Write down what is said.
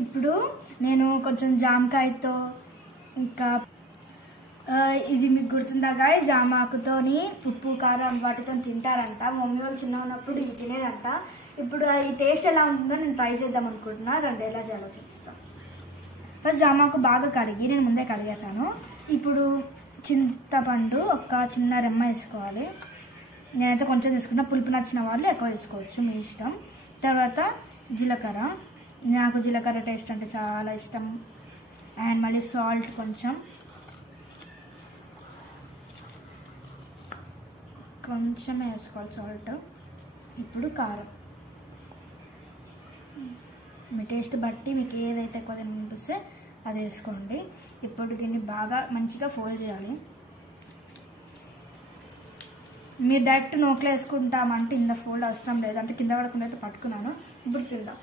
ఇప్పుడు నేను కొంచెం జామకాయతో ఇంకా ఇది మీకు గుర్తుందా గాయ్స్, జామాకుతోని ఉప్పు కారం వాటితో తింటారంట. మమ్మీ వాళ్ళు చిన్న ఉన్నప్పుడు ఇది తినేదంట. ఇప్పుడు ఈ టేస్ట్ ఎలా ఉంటుందో నేను ట్రై చేద్దాం అనుకుంటున్నా. రండి ఎలా చేయాలో చూపిస్తాను. ఫస్ట్ జామాకు బాగా కడిగి నేను ముందే కడిగేసాను. ఇప్పుడు చింతపండు ఒక చిన్న రెమ్మ వేసుకోవాలి. నేనైతే కొంచెం తీసుకున్నా, పులుపు నచ్చిన వాళ్ళు ఎక్కువ వేసుకోవచ్చు, మీ ఇష్టం. తర్వాత జీలకర్ర, నాకు జీలకర్ర టేస్ట్ అంటే చాలా ఇష్టం. అండ్ మళ్ళీ సాల్ట్ కొంచెం వేసుకోవాలి సాల్ట్. ఇప్పుడు కారం మీ టేస్ట్ బట్టి మీకు ఏదైతే ఎక్కువ తినిపిస్తే అది వేసుకోండి. ఇప్పుడు దీన్ని బాగా మంచిగా ఫోల్డ్ చేయాలి. మీరు డైరెక్ట్ నోట్లో వేసుకుంటామంటే ఇంత ఫోల్డ్ అవసరం లేదు, అంటే కింద పడకుండా అయితే పట్టుకున్నాను. ఇప్పుడు తిందాం.